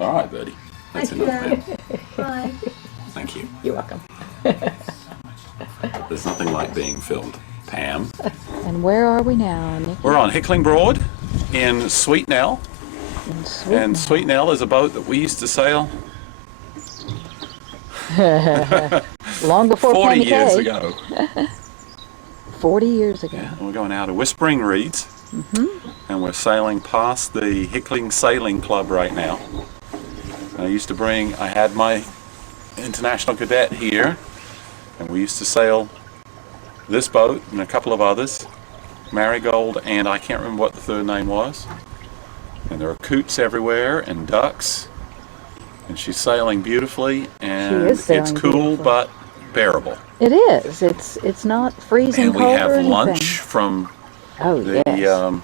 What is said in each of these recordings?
All right, buddy. That's enough then. Bye. Thank you. You're welcome. There's nothing like being filmed. Pam. And where are we now, Nikki? We're on Hickling Broad in Sweetnell. And Sweetnell. Sweetnell is a boat that we used to sail Long before 40 Penny years K. ago. 40 years ago. Yeah, we're going out of Whispering Reeds. And we're sailing past the Hickling Sailing Club right now. I had my international cadet here, and we used to sail this boat and a couple of others, Marigold, and I can't remember what the third name was. And there are coots everywhere and ducks, and she's sailing beautifully, and She is sailing it's cool beautifully. but bearable. It is. It's not freezing And we cold or have anything. lunch from Oh, the yes.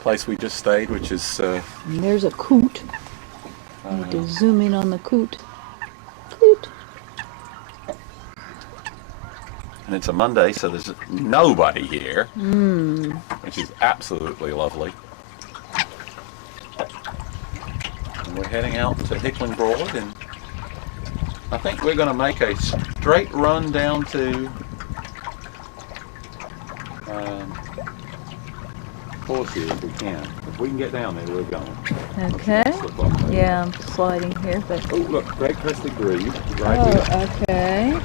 place we just stayed, which is And there's a coot. I need to zoom in on the coot. Coot. and it's a Monday, so there's nobody here, which is absolutely lovely. And we're heading out to Hickling Broad, and I think we're going to make a straight run down to Horseshoe if we can. If we can get down there, we're going. Okay. Slip off there. Yeah, I'm sliding here, but... Oh, look, Great Crested Grebe right Oh, here. okay.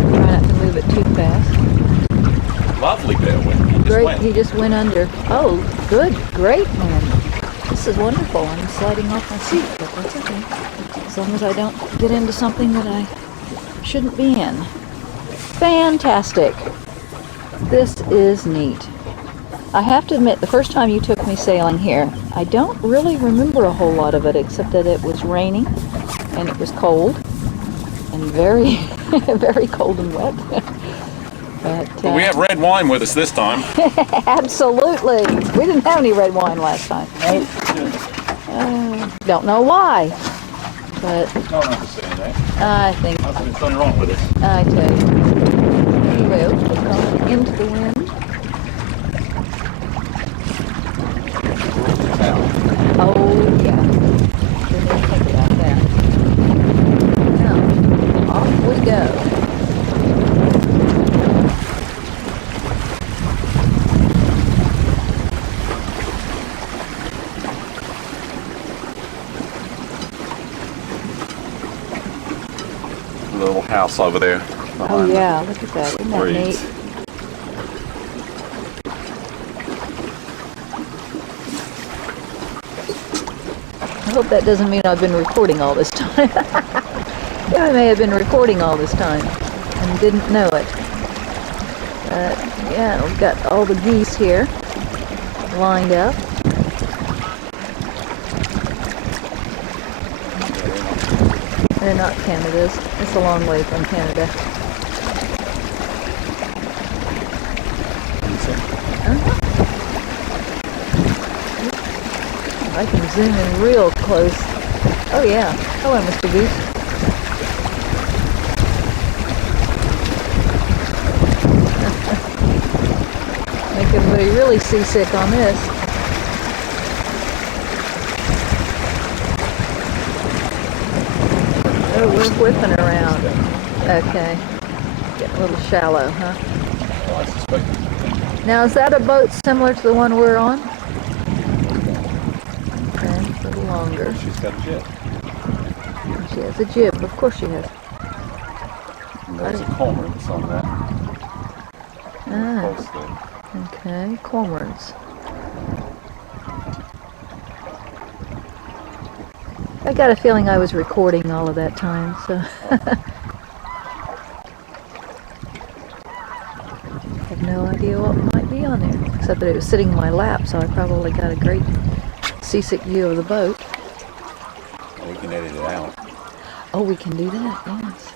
Try not to move it too fast. Lovely tailwind. He just Great, went. he just went under. Oh, good, great, man. This is wonderful. I'm sliding off my seat, but that's okay. As long as I don't get into something that I shouldn't be in. Fantastic. This is neat. I have to admit, the first time you took me sailing here, I don't really remember a whole lot of it, except that it was raining, and it was cold, and very, very cold and wet. But we have red wine with us this time. Absolutely. We didn't have any red wine last time. Don't know why, but No, I'm not saying that. I think, There's nothing wrong with it. I tell you. Anyway, we're going into the wind. Oh, yeah. We need to think about that. Now, off we go. The little house over there. Oh, yeah, look at that. Isn't that Reeds. neat? I hope that doesn't mean I've been recording all this time. Yeah, I may have been recording all this time and didn't know it. Yeah, we've got all the geese here lined up. They're not Canada's. It's a long way from Canada. I can zoom in real close. Oh yeah. Hello, Mr. Goose. Make everybody really seasick on this. Oh, we're whipping around. Okay. Getting a little shallow, huh? Well, I suspect. Now, is that a boat similar to the one we're on? Okay, a little longer. She's got a jet. She has a jib. Of course she has. And there's a cormorant on that. Ah, Close there. okay. Cormorants. I got a feeling I was recording all of that time, so... I have no idea what might be on there, except that it was sitting in my lap, so I probably got a great seasick view of the boat. Well, we can edit it out. Oh, we can do that, yes.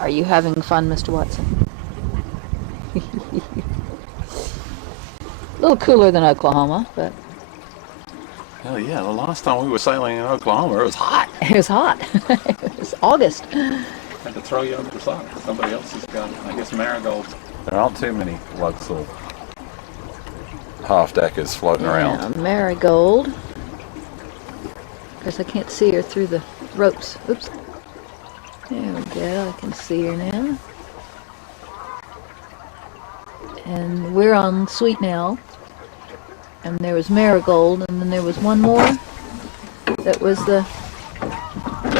Are you having fun, Mr. Watson? A little cooler than Oklahoma, but Hell yeah, the last time we were sailing in Oklahoma, it was hot. it was hot. It was August. Had to throw you over the side. Somebody else has got, I guess, marigolds. There aren't too many lugs full. half-deckers floating around. Yeah, Marigold. Because I can't see her through the ropes. Oops. There we go. I can see her now. And we're on Sweet Nell. And there was Marigold, and then there was one more. That was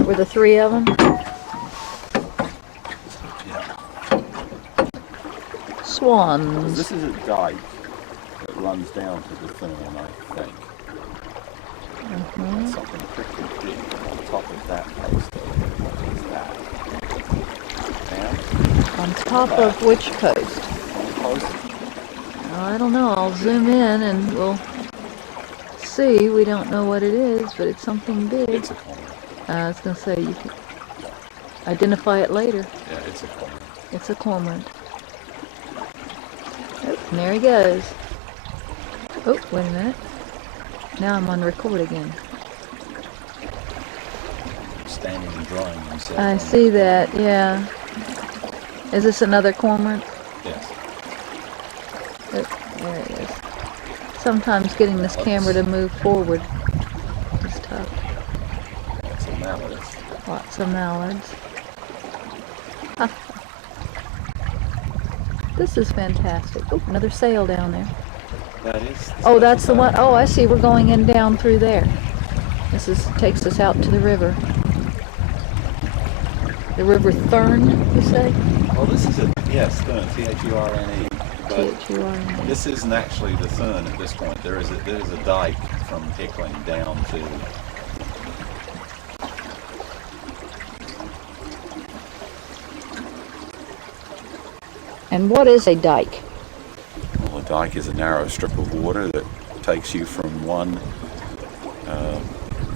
were the three of them. Swans. This is a dike that runs down to the Thurn, I think. Mm-hmm. Something pretty big on top of that post over there. What is that? Down? On top of which post? Post? Oh, I don't know. I'll zoom in and we'll see. We don't know what it is, but it's something big. It's a cormorant. I was going to say, you can identify it later. Yeah, it's a cormorant. It's a cormorant. Oh, and there he goes. Oh, wait a minute. Now I'm on record again. Standing and drying himself. I see that, yeah. Is this another cormorant? Yes. Oh, there it is. Sometimes getting this camera to move forward is tough. Lots of mallards. Lots of mallards. Ah. This is fantastic. Oh, another sail down there. That is. Oh, that's the one. Oh, I see. We're going in down through there. Takes us out to the river. The River Thurn, you say? Well, this is yes, Thurn, T-H-U-R-N-E. But T-H-U-R-N. this isn't actually the Thurn at this point. There is a dike from Hickling down to. And what is a dike? Well, a dike is a narrow strip of water that takes you from one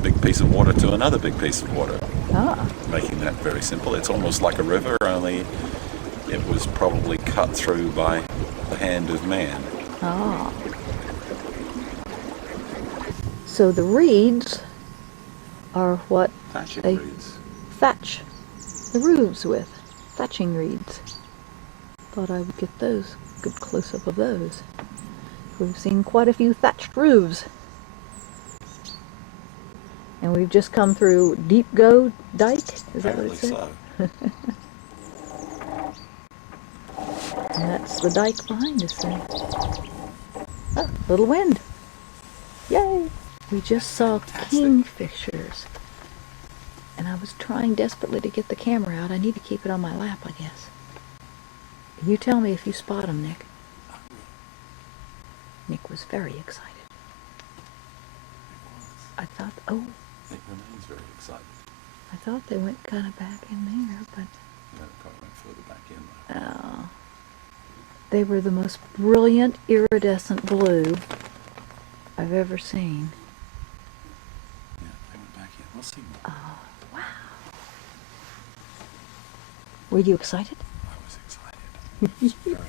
big piece of water to another big piece of water. Ah. Making that very simple. It's almost like a river, only it was probably cut through by the hand of man. Ah. So the reeds are what Thatching they reeds. thatch the roofs with. Thatching reeds. Thought I would get those. Good close-up of those. We've seen quite a few thatched roofs. And we've just come through Deep Go Dike. Is that what it Apparently says? so. And that's the dike behind us there. Oh, little wind. Yay! We just saw kingfishers. And I was trying desperately to get the camera out. I need to keep it on my lap, I guess. You tell me if you spot them, Nick. Nick was very excited. I thought, oh, Nick remains very excited. I thought they went kind of back in there, but No, it probably went further back in though. they were the most brilliant iridescent blue I've ever seen. Yeah, they went back in. We'll see more. Wow. Were you excited? I was excited. It was very neat.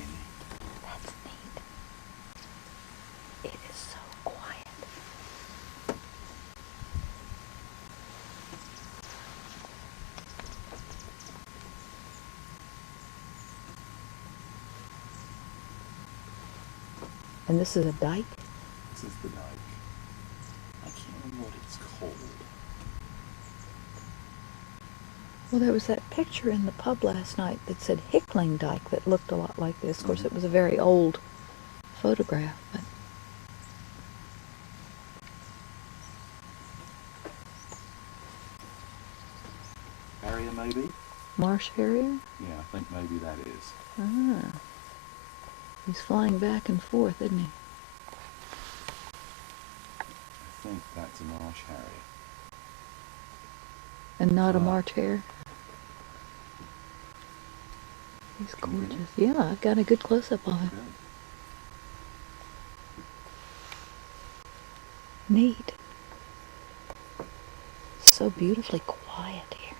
That's neat. It is so quiet. And this is a dike? This is the dike. I can't remember what it's called. Well, there was that picture in the pub last night that said Hickling Dike that looked a lot like this. Of course, it was a very old photograph, but Harrier, maybe? marsh harrier? Yeah, I think maybe that is. Ah. He's flying back and forth, isn't he? I think that's a marsh harrier. And not a march hare. He's gorgeous. Yeah, I've got a good close-up of him. Good. Neat. So beautifully quiet here.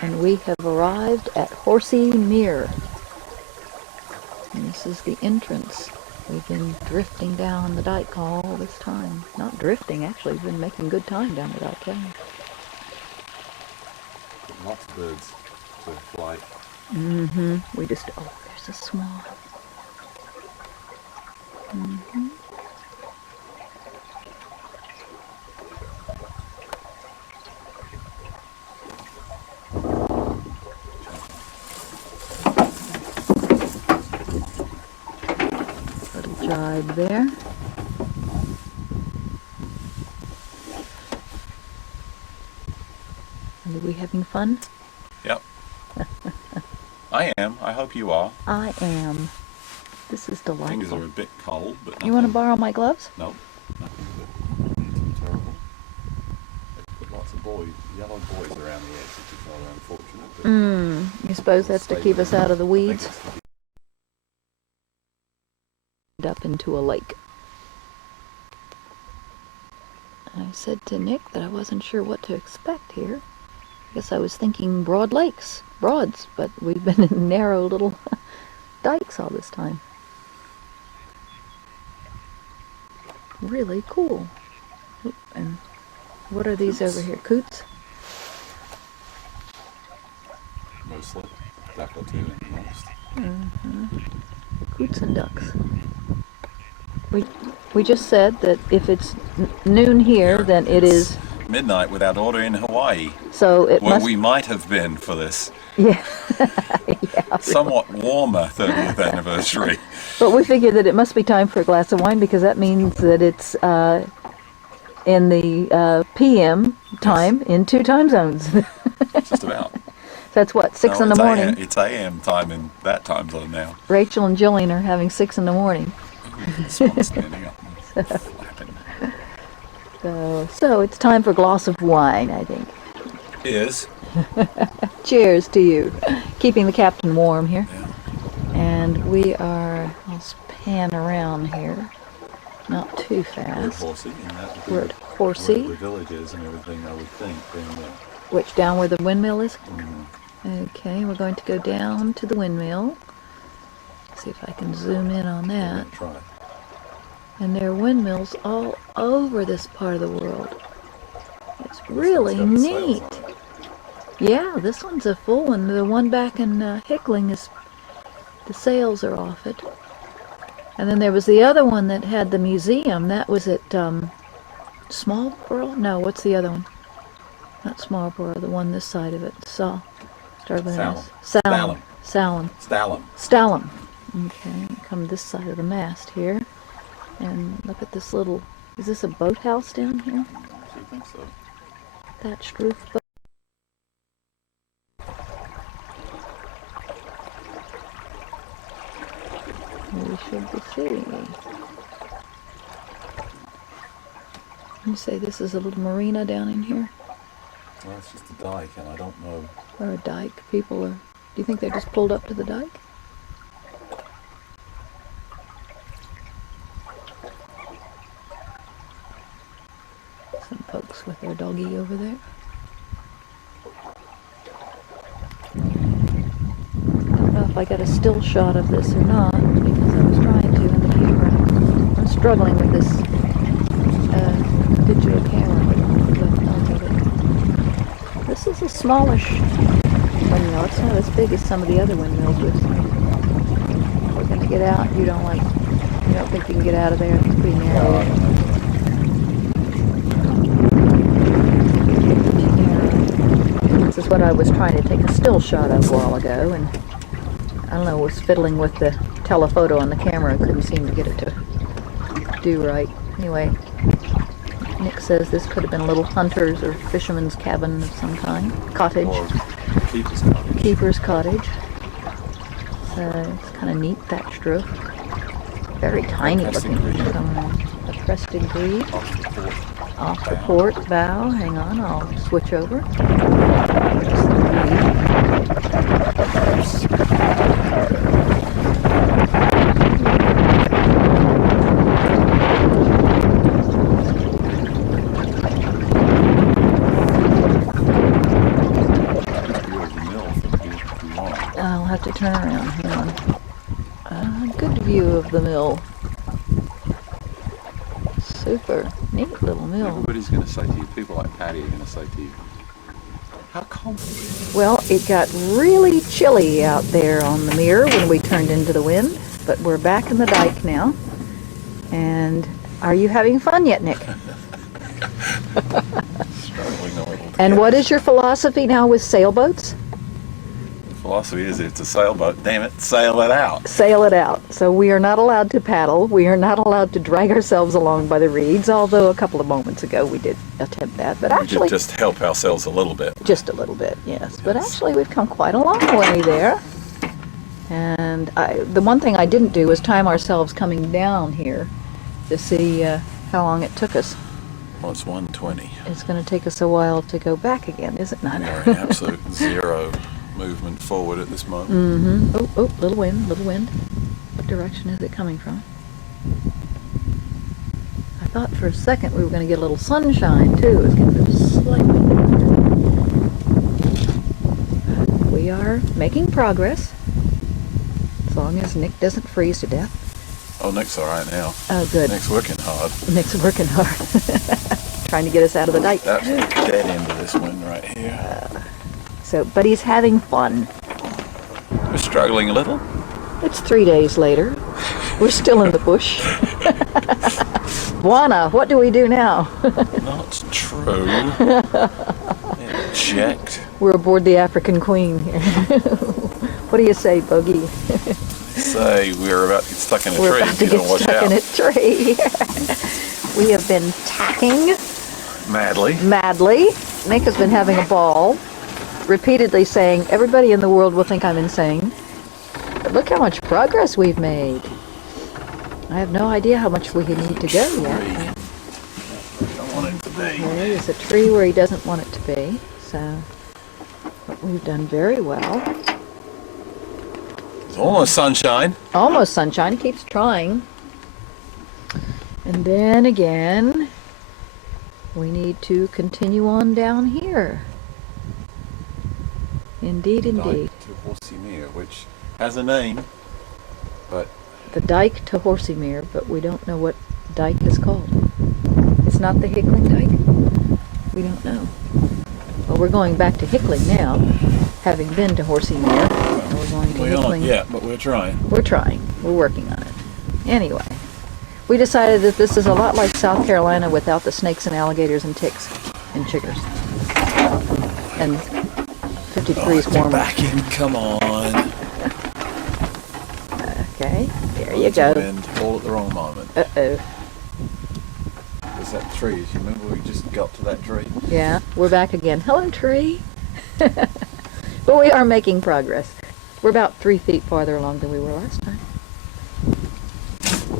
And we have arrived at Horsey Mere. And this is the entrance We've been drifting down the dike all this time. Not drifting, actually. We've been making good time down the dike, yeah. Lots of birds to flight. Mm-hmm. We just, oh, there's a swan. Mm-hmm. Little jibe there. Are we having fun? Yep. I am. I hope you are. I am. This is delightful. Fingers are a bit cold, but nothing. You want to borrow my gloves? No, nothing too terrible. They put lots of yellow boys around the edge, which is rather unfortunate. But You suppose that's to keep us out of the weeds? Up into a lake. I said to Nick that I wasn't sure what to expect here. I guess I was thinking broad lakes, broads, but we've been in narrow little dikes all this time. Really cool. And what are these over here? Coots? Mostly. Duck or two at most. Mm-hmm. Coots and ducks. We just said that if it's noon here, then it is midnight without order in Hawaii. So it where must... we might have been for this. Yeah. Somewhat warmer 30th anniversary. But we figured that it must be time for a glass of wine because that means that it's in the PM time in 2 time zones. Just about. So that's what, 6 in the morning? It's AM time in that time zone now. Rachel and Jillian are having 6 in the morning. Swan's standing up and flapping. So it's time for a glass of wine, I think. Is. Cheers to you. Keeping the captain warm here. Yeah. And we are, I'll pan around here. Not too fast. We're at Horsey. Where the village is and everything, I would think. Which, down where the windmill is? Mm-hmm. Okay, we're going to go down to the windmill. See if I can zoom in on that. Yeah, try. And there are windmills all over this part of the world. It's really neat. Yeah, this one's a full one. The one back in Hickling is, the sails are off it. And then there was the other one that had the museum. That was at Smallborough? No, what's the other one? Not Smallborough, the one this side of it. Started with an S. Stalham. Okay, come this side of the mast here. And look at this little, is this a boathouse down here? I think so. Thatched roof boat. We should be seeing. You say this is a little marina down in here? Well, it's just a dike, and I don't know. Or a dike. People are, do you think they just pulled up to the dike? Some folks with their doggy over there. I don't know if I got a still shot of this or not, because I was trying to in the camera. I'm struggling with this digital camera. This is a smallish windmill. It's not as big as some of the other windmills we've seen. We're going to get out. You don't think you can get out of there? It's pretty narrow. This is what I was trying to take a still shot of a while ago, and I don't know, was fiddling with the telephoto on the camera and couldn't seem to get it to do right. Anyway, Nick says this could have been a little hunter's or fisherman's cabin of some kind. Cottage. Or keeper's cottage. Keeper's cottage. So it's kind of neat, thatched roof. Very tiny looking. A crested green. Off the port bow. Hang on, I'll switch over. I'll have to turn around. Hang on. Good view of the mill. Super. Neat little mill. Everybody's going to say to you, people like Patty are going to say to you, how cold? Well, it got really chilly out there on the mirror when we turned into the wind, but we're back in the dike now. And are you having fun yet, Nick? Struggling a little. And what is your philosophy now with sailboats? The philosophy is it's a sailboat. Damn it, sail it out. Sail it out. So we are not allowed to paddle. We are not allowed to drag ourselves along by the reeds, although a couple of moments ago we did attempt that. But We actually, did just help ourselves a little bit. just a little bit, yes. But actually we've come quite a long way there. And the one thing I didn't do was time ourselves coming down here to see how long it took us. Well, it's 1:20. It's going to take us a while to go back again, is it not? We're in absolute zero movement forward at this moment. Mm-hmm. Oh, little wind, little wind. What direction is it coming from? I thought for a second we were going to get a little sunshine too. It's going to be slightly different. We are making progress, as long as Nick doesn't freeze to death. Oh, Nick's all right now. Oh, good. Nick's working hard. Nick's working hard, trying to get us out of the dike. That's the dead end of this one right here. But he's having fun. We're struggling a little. It's 3 days later. We're still in the bush. Juana, what do we do now? Not true. Eject. We're aboard the African Queen here. What do you say, Bogey? Say we're about to get stuck in a We're tree. about to You get gotta watch stuck in out. a tree. We have been tacking Madly. madly. Nick has been having a ball, repeatedly saying, everybody in the world will think I'm insane. But look how much progress we've made. I have no idea how much we need to go yet. I don't want it to be. There is a tree where he doesn't want it to be. So, but we've done very well. It's almost sunshine. Almost sunshine. He keeps trying. And then again, we need to continue on down here. Indeed, indeed. Dike to Horsey-Mere, which has a name, but The dike to Horsey-Mere, but we don't know what dike is called. It's not the Hickling dike? We don't know. Well, we're going back to Hickling now, having been to Horsey-Mere. And we're going to we Hickling. aren't yet, but we're trying. We're trying. We're working on it. Anyway, we decided that this is a lot like South Carolina without the snakes and alligators and ticks and chiggers. And 50 degrees warmer. Back in, come on. Okay, there you go. Wind, all at the wrong moment. Uh-oh. There's that tree. You remember we just got to that tree? Yeah, we're back again. Hello, tree. But we are making progress. We're about 3 feet farther along than we were last time.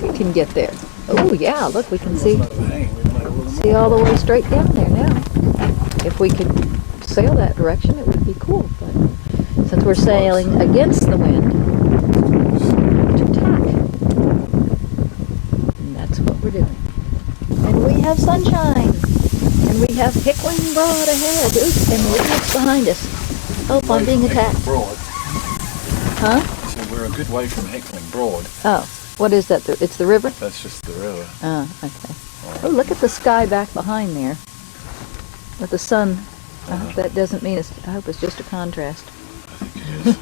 We can get there. Oh, yeah, look, we can see all the way straight down there now. If we could sail that direction, it would be cool. But since we're sailing against the wind, to tack. And that's what we're doing. And we have sunshine. And we have Hickling Broad ahead. Oops, and reeds behind us. Oh, I'm being attacked. Broad. Huh? So we're a good way from Hickling Broad. Oh, what is that? It's the river? That's just the river. Oh, okay. Oh, look at the sky back behind there. With the sun. I hope that doesn't mean it's, I hope it's just a contrast. I think it is.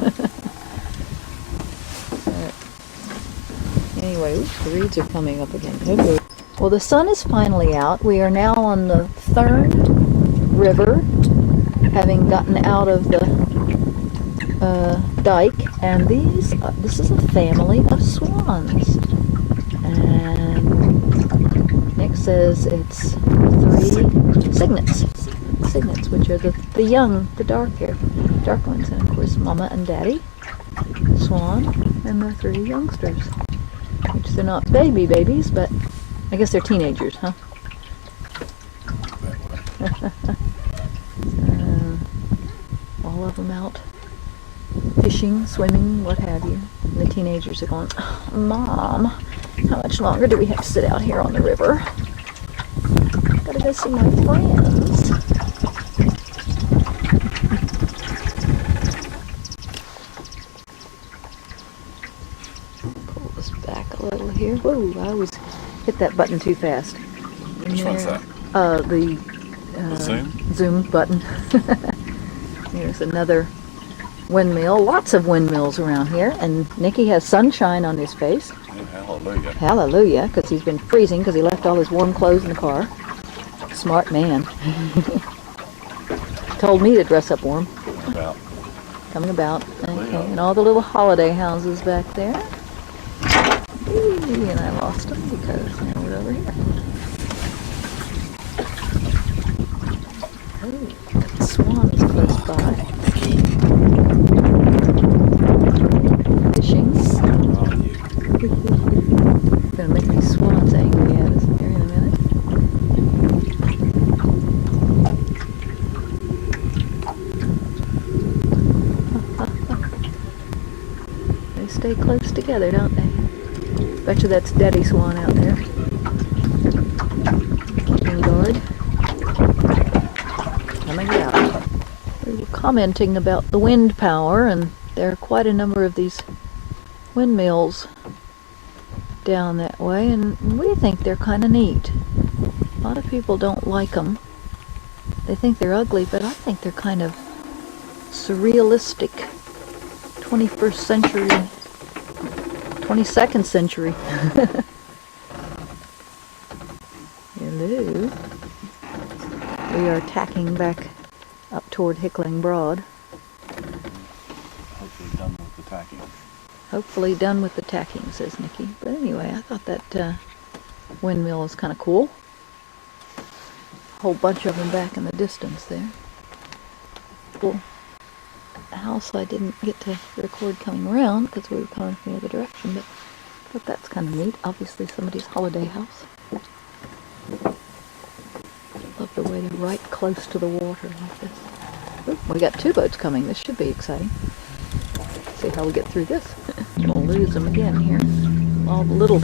Anyway, oops, the reeds are coming up again. Okay. Well, the sun is finally out. We are now on the Thurn River, having gotten out of the dike, and this is a family of swans. And Nick says it's 3 cygnets. Cygnets, which are the young, the dark ones, and of course Mama and Daddy swan, and the 3 youngsters, which they're not babies, but I guess they're teenagers, huh? All of them out fishing, swimming, what have you. And the teenagers are going, oh, Mom, how much longer do we have to sit out here on the river? Gotta go see my friends. Pull this back a little here. Whoa, I always hit that button too fast. Which one's that? The Zoom? zoom button. Here's another windmill. Lots of windmills around here, and Nicky has sunshine on his face. Yeah, hallelujah. Hallelujah, because he's been freezing because he left all his warm clothes in the car. Smart man. Told me to dress up warm. About. Coming about. Okay, Yeah. and all the little holiday houses back there. Eee, and I lost them because now we're over here. Oh, got the swans close by. Fishing. Gonna make these swans angry at us here in a minute. They stay close together, don't they? Bet you that's Daddy Swan out there. Keeping guard. Coming out. We were commenting about the wind power, and there are quite a number of these windmills down that way, and we think they're kind of neat. A lot of people don't like them. They think they're ugly, but I think they're kind of surrealistic 21st century, 22nd century. Hello. We are tacking back up toward Hickling Broad. Hopefully done with the tacking. Hopefully done with the tacking, says Nicky. But anyway, I thought that windmill is kind of cool. A whole bunch of them back in the distance there. Cool. House I didn't get to record coming around because we were coming from the other direction, but I thought that's kind of neat. Obviously somebody's holiday house. Love the way they're right close to the water like this. Ooh, we got two boats coming. This should be exciting. See how we get through this. We'll lose them again here. All the little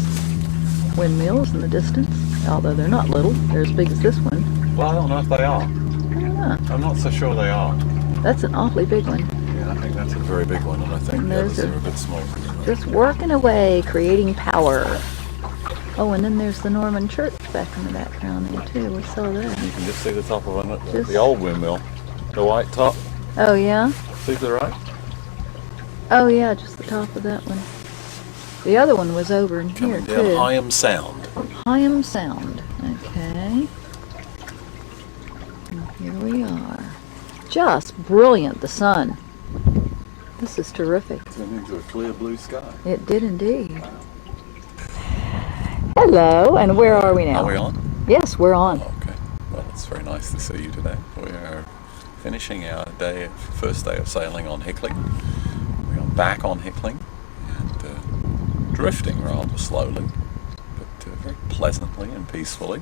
windmills in the distance. Although they're not little. They're as big as this one. Well, I don't know if they are. I don't know. I'm not so sure they are. That's an awfully big one. Yeah, I think that's a very big one, and I think And the those others are are a bit small. just working away, creating power. Oh, and then there's the Norman church back in the background there too. We saw that. You can just see the top of it, Just- the old windmill, the white top. Oh yeah? See to the right? Oh yeah, just the top of that one. The other one was over in here Coming down too. Higham Sound. Higham Sound. Okay. And here we are. Just brilliant, the sun. This is terrific. Turned into a clear blue sky. It did indeed. Hello, and where are we now? Are we on? Yes, we're on. Okay. Well, it's very nice to see you today. We are finishing our first day of sailing on Hickling. We are back on Hickling and drifting rather slowly, but very pleasantly and peacefully.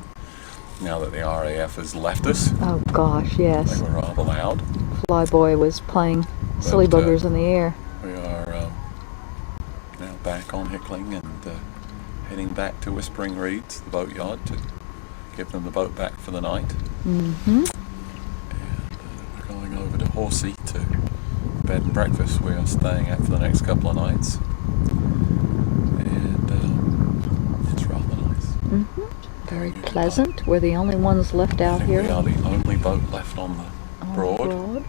Now that the RAF has left us, Oh gosh, yes. they were rather loud. Flyboy was playing silly But, buggers in the air. We are now back on Hickling and heading back to Whispering Reeds, the boatyard, to give them the boat back for the night. Mm-hmm. And we're going over to Horsey to bed and breakfast we are staying at for the next couple of nights. And it's rather nice. Mm-hmm. Very Good pleasant. We're the only ones left out I think here. we are the only boat left on the on Broad.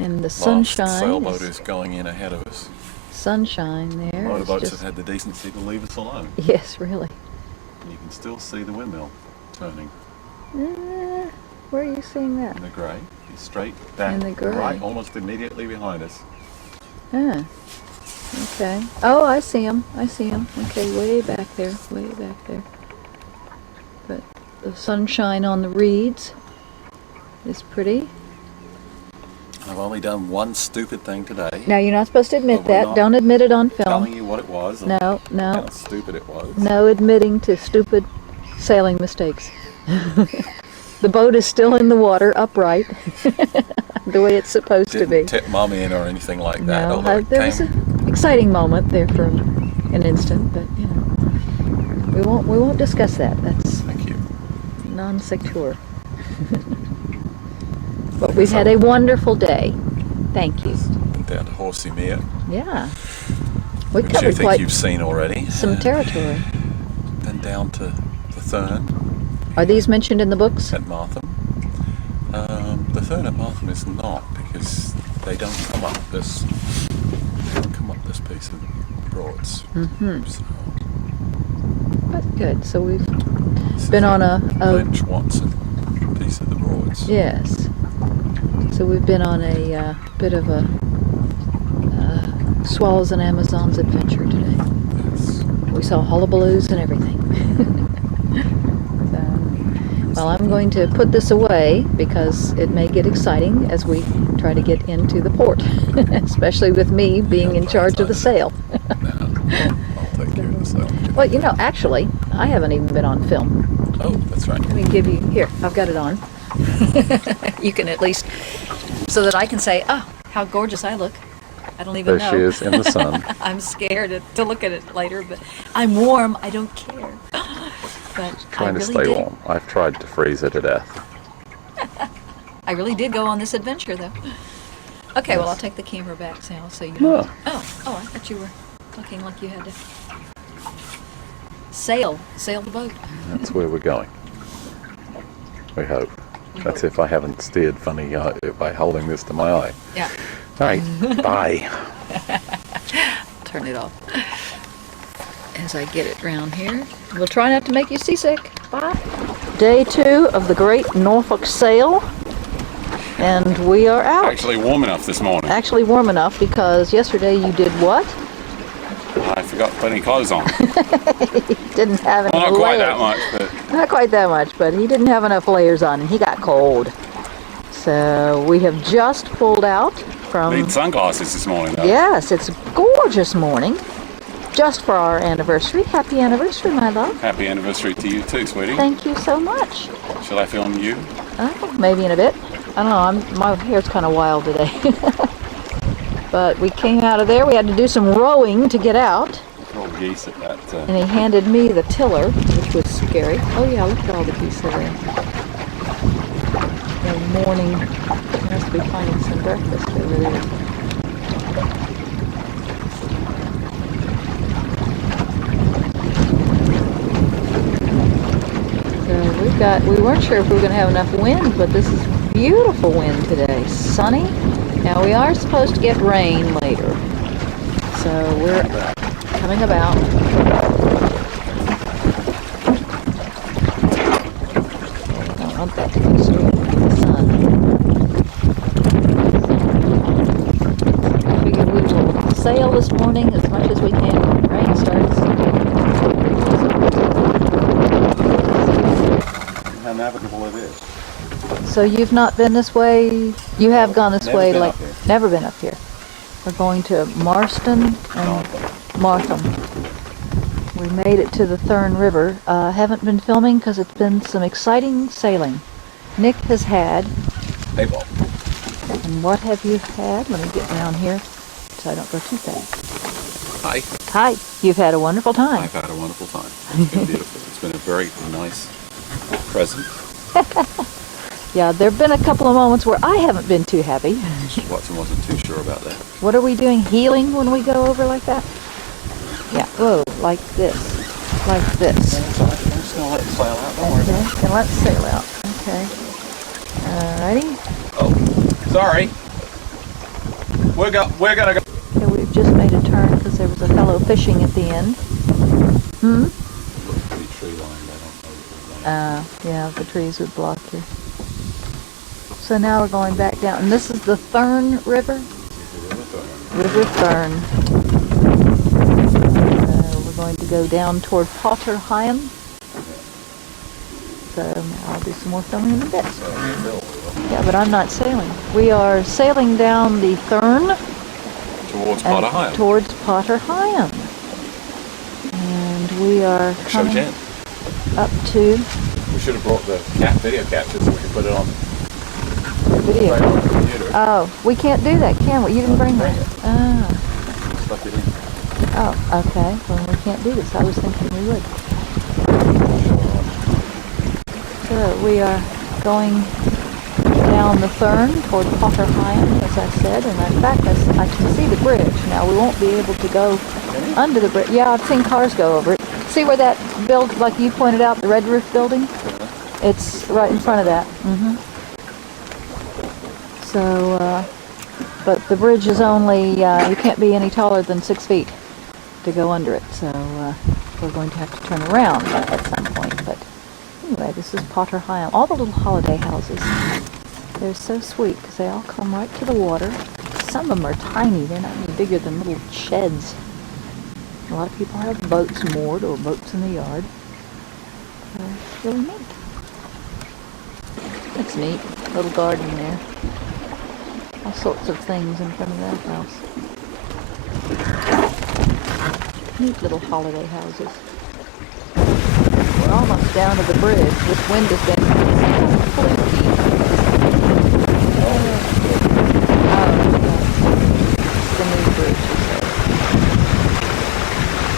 And the last sunshine sailboat is- is going in ahead of us. Sunshine there. is Motorboats just- have had the decency to leave us alone. Yes, really. You can still see the windmill turning Where are you seeing that? in the grey. It's straight down, In the grey. right, almost immediately behind us. Ah. Okay. Oh, I see him. I see him. Okay, way back there. Way back there. But the sunshine on the reeds is pretty. I've only done one stupid thing today. Now, you're not supposed to admit But we're that. not Don't admit it on Telling film. you what it was. And No, no. how stupid it was. No admitting to stupid sailing mistakes. The boat is still in the water, upright, the way it's supposed to be. Didn't tip mum in or anything like that. No, although it there was came- an exciting moment there for an instant, but you know, we won't discuss that. That's Thank you. non sequitur. But we've had a wonderful day. Thank you. Been down to Horsey Mere, Yeah, we which you covered think quite you've seen already. some territory. Then down to the Thurn, Are these mentioned in the books? At Martham. The third at Martham is not, because they don't come up this piece of Broads. Mm-hmm. So, But good. So we've this been is on a Lynch Watson piece of the Broads. yes. So we've been on a bit of a Swallows and Amazons adventure today. Yes. We saw hullabaloos and everything. So, well, I'm going to put this away because it may get exciting as we try to get into the port, especially with me being in charge of the sail. I'll take care of the sail. Well, you know, actually, I haven't even been on film. Oh, that's right. Let me give you, here, I've got it on. You can at least, so that I can say, oh, how gorgeous I look. I don't even know. There she is in the sun. I'm scared to look at it later, but I'm warm. I don't care. But Trying to really stay did, warm. I've tried to freeze it to death. I really did go on this adventure, though. Okay, well, I'll take the camera back, Sal, so you No. know. Oh, I thought you were looking like you had to sail the boat. That's where we're going. We hope. That's if I haven't steered funny by holding this to my eye. Yeah. All right. Bye. Turn it off as I get it round here. We'll try not to make you seasick. Bye. Day 2 of the Great Norfolk Sail, and we are out. Actually warm enough this morning. Actually warm enough because yesterday you did what? I forgot to put any clothes on. Didn't have any Well, not quite layers. that much, but Not quite that much, but he didn't have enough layers on and he got cold. So we have just pulled out from... need sunglasses this morning, though. Yes, it's a gorgeous morning. Just for our anniversary. Happy anniversary, my love. Happy anniversary to you too, sweetie. Thank you so much. Shall I film you? Oh, maybe in a bit. I don't know, my hair's kind of wild today. But we came out of there. We had to do some rowing to get out. Little geese at that. And he handed me the tiller, which was scary. Oh yeah, look at all the geese that are in. The morning, must be finding some breakfast over there. So we weren't sure if we were going to have enough wind, but this is beautiful wind today. Sunny. Now we are supposed to get rain later. So we're coming about. I don't want that to go straight into the sun. I figured we will sail this morning as much as we can when the rain starts. How navigable it is. So you've not been this way? You have gone this Never way, been like up here. never been up here. We're going to Marston and Martham. We made it to the Thurn River. Haven't been filming because it's been some exciting sailing. Nick has had. Hey, Bob. And what have you had? Let me get down here so I don't go too fast. Hi. Hi, you've had a wonderful time. I've had a wonderful time. It's been beautiful. It's been a very nice present. Yeah, there have been a couple of moments where I haven't been too happy. Watson wasn't too sure about that. What are we doing? Healing when we go over like that? Yeah, whoa, like this. Like this. I'm just going to let it sail out. Don't worry about it. Okay, and let's sail out. Okay. Alrighty. Oh, sorry. We're going to go. Okay, we've just made a turn because there was a fellow fishing at the end. Hmm? Pretty tree lined. I don't know. Yeah, the trees would block you. So now we're going back down, and this is the Thurn River? River Thurn. We're going to go down toward Potter Hyam. So I'll do some more filming in a bit. Yeah, but I'm not sailing. We are sailing down the Thurn. Towards Potter Hyam. Towards Potter Hyam. And we are Show coming Jen. up to We should have brought the video capture so we could put it on the video. right on the computer. Oh, we can't do that, can we? You didn't bring that. Ah. Stuck it in. Oh, okay. Well, we can't do this. I was thinking we would. So we are going down the Thurn toward Potter Hyam, as I said, and in fact, I can see the bridge. Now, we won't be able to go under the bridge. Yeah, I've seen cars go over it. See where that build, like you pointed out, the red roof building? It's right in front of that. So, but the bridge is only, you can't be any taller than 6 feet to go under it. So we're going to have to turn around at some point. But anyway, this is Potter High. All the little holiday houses, they're so sweet because they all come right to the water. Some of them are tiny. They're not any bigger than little sheds. A lot of people have boats moored or boats in the yard. It's really neat. That's neat. Little garden there. All sorts of things in front of that house. Neat little holiday houses. We're almost down to the bridge. This wind has been fluky. The new bridge, you say.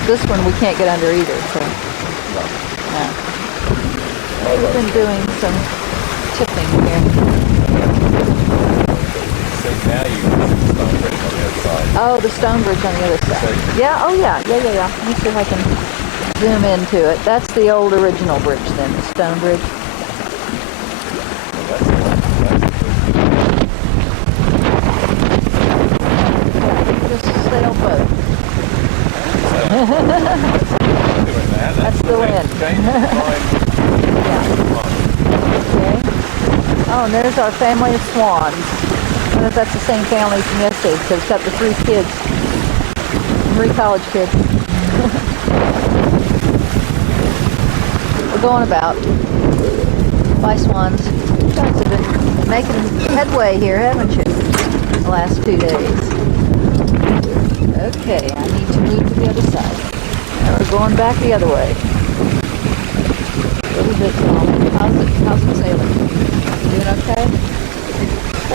This one we can't get under either, so no. We've been doing some tipping here. So now you can see the stone bridge on the other side. Oh, the stone bridge on the other side. Yeah, oh yeah. Let me see if I can zoom into it. That's the old original bridge then, the stone bridge. Just sailboat. That's the wind. Yeah. Okay. Oh, and there's our family of swans. I wonder if that's the same family from yesterday, because it's got the 3 kids. 3 college kids. We're going about. Bye, swans. You guys have been making headway here, haven't you? The last 2 days. Okay, I need to move to the other side. Now we're going back the other way. A little bit long. How's it sailing? Doing okay?